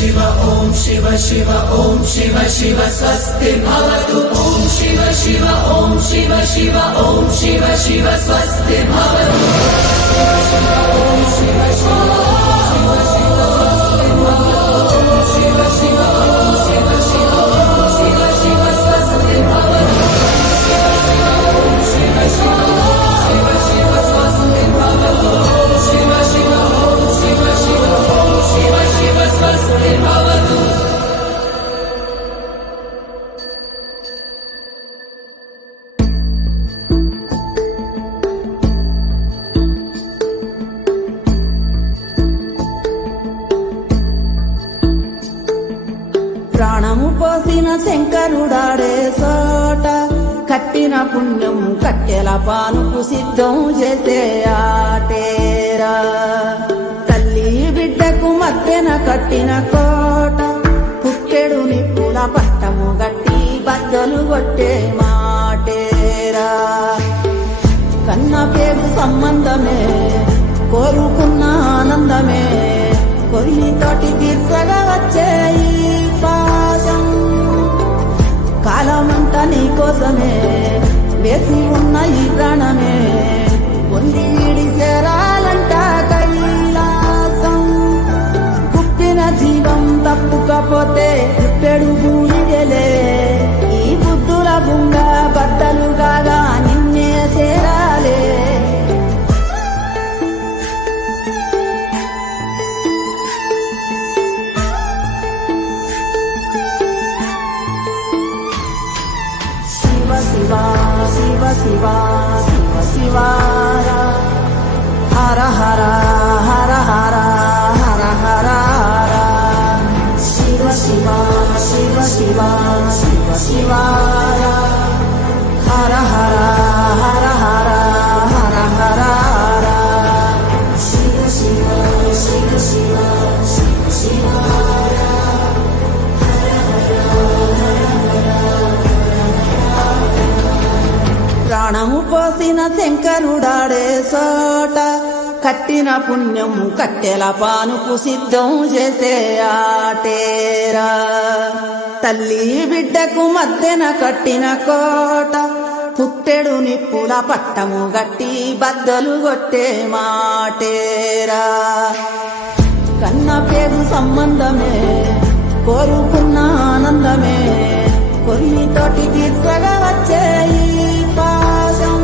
शिव ॐ शिव शिव ॐ शिव शिव स्वस्ति भवतु ॐ शिव शिव ॐ शिव शिव ॐ शिव शिव स्वस्ति भवतु ॐ शिव शिव ॐ शिव शिव ॐ शिव शिव ॐ शिव शिव स्वस्ति भवतु ॐ शिव शिव शिव शिव स्वस्ति भवतु ॐ शिव शिव ॐ शिव शिव ॐ शिव शिव स्वस्ति भवतु। ప్రాణము పోసిన శంకరుడాడే సోట కట్టిన పుణ్యం కట్టెల పానుకు సిద్ధం చేసే ఆటేరా తల్లి బిడ్డకు మధ్యన కట్టిన కోట పుక్కెడు నిప్పుల పట్టము గట్టి బద్దలు కొట్టే మాటేరా కన్న పేరు సంబంధమే కోరుకున్న ఆనందమే కొయ్యితోటి తీర్చగా వచ్చే ఈ పాశం కాలమంతా నీ కోసమే వేసి ఉన్న ఈ ప్రాణమే పొంది వీడి చేరాలంట కైలాసం కుప్పిన జీవం తప్పుకపోతే కుప్పెడు భూమిగలే ఈ బుద్ధుల బుంగ బద్దలు కాగా నిన్నే చేరాలే శివ శివ శివ శివ శివాయ హర హర హర హర హర హర శివ శివ శివ శివ శివ శివాయ హర హర హర హర హర హర శివ శివ శివ శివ శివ శివాయ ప్రాణము పోసిన శంకరుడాడే సోట కట్టిన పుణ్యం కట్టెల పానుకు సిద్ధం చేసే ఆటేరా తల్లి బిడ్డకు మధ్యన కట్టిన కోట పుట్టెడు నిప్పుల పట్టము గట్టి బద్దలు కొట్టే మాటేరా కన్న పేరు సంబంధమే కోరుకున్న ఆనందమే కొయ్యితోటి తీర్చగా వచ్చే ఈ పాశం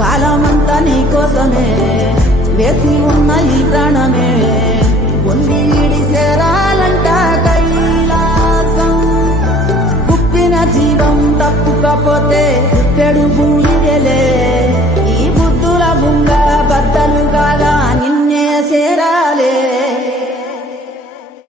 కాలమంతా నీ కోసమే వేసి ఉన్న ఈ ప్రాణమే పొంది వీడి చేరాలంట కైలాసం కుప్పిన జీవం తప్పుకపోతే కుప్పెడు భూమిగలే